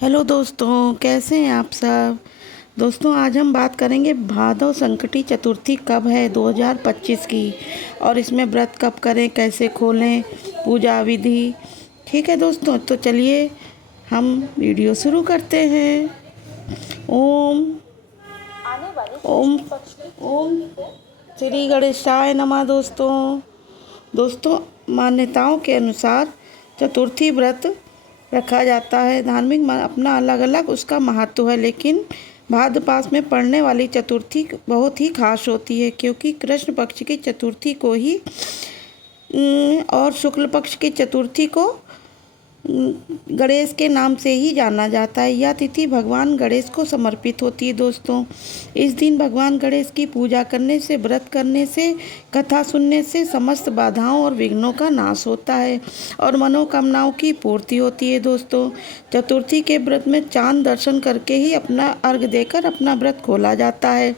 Hello दोस्तों, कैसे हैं आप सब। दोस्तों, आज हम बात करेंगे भादव संकटी चतुर्थी कब है 2025 की, और इसमें व्रत कब करें, कैसे खोलें, पूजा विधि। ठीक है दोस्तों, तो चलिए हम वीडियो शुरू करते हैं। ओम ओम ओम श्री गणेशाय नमः। दोस्तों, मान्यताओं के अनुसार चतुर्थी व्रत रखा जाता है। धार्मिक अपना अलग अलग उसका महत्व है, लेकिन भाद्रमास में पड़ने वाली चतुर्थी बहुत ही खास होती है, क्योंकि कृष्ण पक्ष की चतुर्थी को ही और शुक्ल पक्ष की चतुर्थी को गणेश के नाम से ही जाना जाता है। यह तिथि भगवान गणेश को समर्पित होती है। दोस्तों, इस दिन भगवान गणेश की पूजा करने से, व्रत करने से, कथा सुनने से समस्त बाधाओं और विघ्नों का नाश होता है और मनोकामनाओं की पूर्ति होती है। दोस्तों, चतुर्थी के व्रत में चांद दर्शन करके ही अपना अर्घ देकर अपना व्रत खोला जाता है,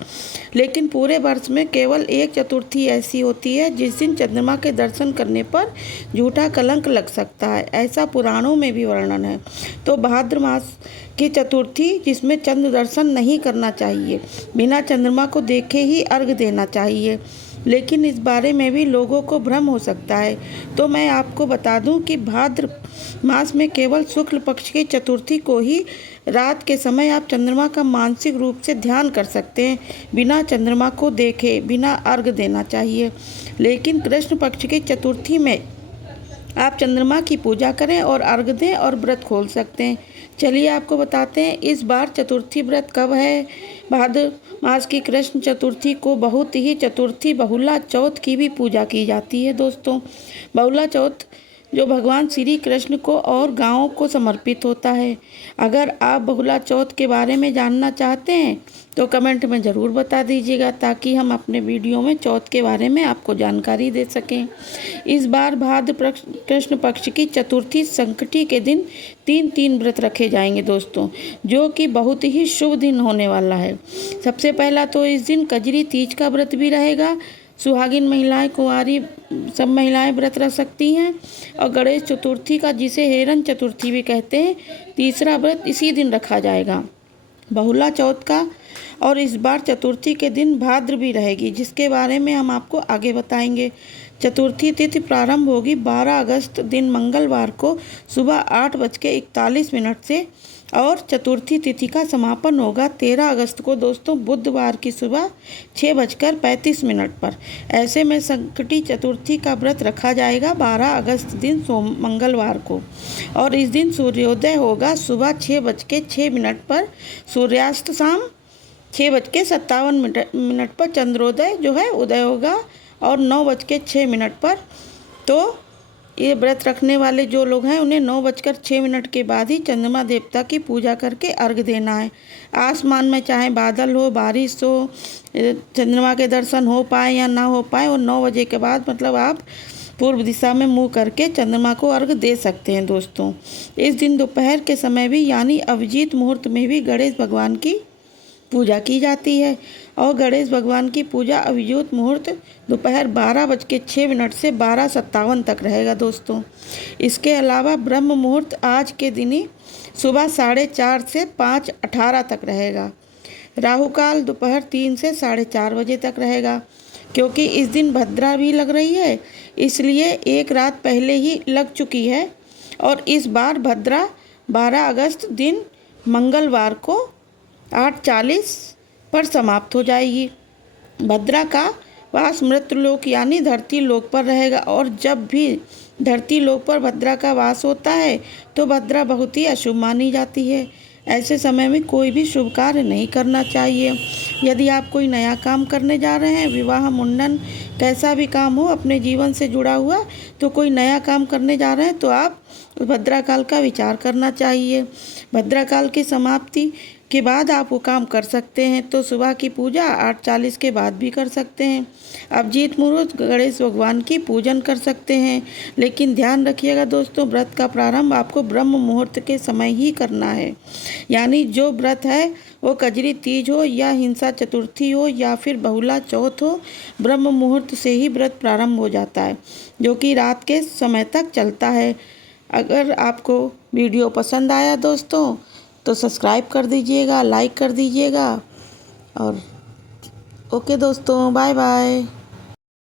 लेकिन पूरे वर्ष में केवल एक चतुर्थी ऐसी होती है जिस दिन चंद्रमा के दर्शन करने पर झूठा कलंक लग सकता है। ऐसा पुराणों में भी वर्णन है। तो भाद्र मास की चतुर्थी जिसमें चंद्र दर्शन नहीं करना चाहिए, बिना चंद्रमा को देखे ही अर्घ देना चाहिए, लेकिन इस बारे में भी लोगों को भ्रम हो सकता है। तो मैं आपको बता दूं कि भाद्र मास में केवल शुक्ल पक्ष की चतुर्थी को ही रात के समय आप चंद्रमा का मानसिक रूप से ध्यान कर सकते हैं। बिना चंद्रमा को देखे बिना अर्घ देना चाहिए। लेकिन कृष्ण पक्ष की चतुर्थी में आप चंद्रमा की पूजा करें और अर्घ दें और व्रत खोल सकते हैं। चलिए आपको बताते हैं इस बार चतुर्थी व्रत कब है। भाद्र मास की कृष्ण चतुर्थी को बहुत ही चतुर्थी बहुला चौथ की भी पूजा की जाती है। दोस्तों, बहुला चौथ जो भगवान श्री कृष्ण को और गाँव को समर्पित होता है। अगर आप बहुला चौथ के बारे में जानना चाहते हैं तो कमेंट में ज़रूर बता दीजिएगा, ताकि हम अपने वीडियो में चौथ के बारे में आपको जानकारी दे सकें। इस बार भाद्र कृष्ण पक्ष की चतुर्थी संकटी के दिन तीन व्रत रखे जाएंगे दोस्तों, जो कि बहुत ही शुभ दिन होने वाला है। सबसे पहला तो इस दिन कजरी तीज का व्रत भी रहेगा। सुहागिन महिलाएं, कुंवारी सब महिलाएं व्रत रख सकती हैं। और गणेश चतुर्थी का, जिसे हेरन चतुर्थी भी कहते हैं, तीसरा व्रत इसी दिन रखा जाएगा, बहुला चौथ का। और इस बार चतुर्थी के दिन भाद्र भी रहेगी, जिसके बारे में हम आपको आगे बताएंगे। चतुर्थी तिथि प्रारंभ होगी 12 अगस्त दिन मंगलवार को सुबह 8:41 से, और चतुर्थी तिथि का समापन होगा 13 अगस्त को दोस्तों बुधवार की सुबह 6:35 पर। ऐसे में संकटी चतुर्थी का व्रत रखा जाएगा 12 अगस्त दिन मंगलवार को, और इस दिन सूर्योदय होगा सुबह 6:06 पर, सूर्यास्त शाम 6:57 पर, चंद्रोदय जो है उदय होगा और 9:06 पर। तो ये व्रत रखने वाले जो लोग हैं उन्हें 9:06 के बाद ही चंद्रमा देवता की पूजा करके अर्घ देना है। आसमान में चाहे बादल हो, बारिश हो, चंद्रमा के दर्शन हो पाए या ना हो पाए, और 9 बजे के बाद मतलब आप पूर्व दिशा में मुंह करके चंद्रमा को अर्घ दे सकते हैं। दोस्तों, इस दिन दोपहर के समय भी यानी अभिजीत मुहूर्त में भी गणेश भगवान की पूजा की जाती है, और गणेश भगवान की पूजा अभिजीत मुहूर्त दोपहर 12:06 से 12:57 तक रहेगा। दोस्तों, इसके अलावा ब्रह्म मुहूर्त आज के दिन ही सुबह 4:30 से 5:18 तक रहेगा। राहु काल दोपहर 3 से 4:30 बजे तक रहेगा। क्योंकि इस दिन भद्रा भी लग रही है, इसलिए एक रात पहले ही लग चुकी है, और इस बार भद्रा 12 अगस्त दिन मंगलवार को 8:40 पर समाप्त हो जाएगी। भद्रा का वास मृत्युलोक यानी धरती लोक पर रहेगा, और जब भी धरती लोक पर भद्रा का वास होता है तो भद्रा बहुत ही अशुभ मानी जाती है। ऐसे समय में कोई भी शुभ कार्य नहीं करना चाहिए। यदि आप कोई नया काम करने जा रहे हैं, विवाह, मुंडन, कैसा भी काम हो अपने जीवन से जुड़ा हुआ, तो कोई नया काम करने जा रहे हैं तो आप भद्राकाल का विचार करना चाहिए। भद्राकाल की समाप्ति के बाद आप वो काम कर सकते हैं। तो सुबह की पूजा 8:40 के बाद भी कर सकते हैं। अभिजीत मुहूर्त गणेश भगवान की पूजन कर सकते हैं, लेकिन ध्यान रखिएगा दोस्तों, व्रत का प्रारंभ आपको ब्रह्म मुहूर्त के समय ही करना है। यानी जो व्रत है वो कजरी तीज हो या हिंसा चतुर्थी हो या फिर बहुला चौथ हो, ब्रह्म मुहूर्त से ही व्रत प्रारंभ हो जाता है, जो कि रात के समय तक चलता है। अगर आपको वीडियो पसंद आया दोस्तों तो सब्सक्राइब कर दीजिएगा, लाइक कर दीजिएगा। और ओके दोस्तों, बाय बाय।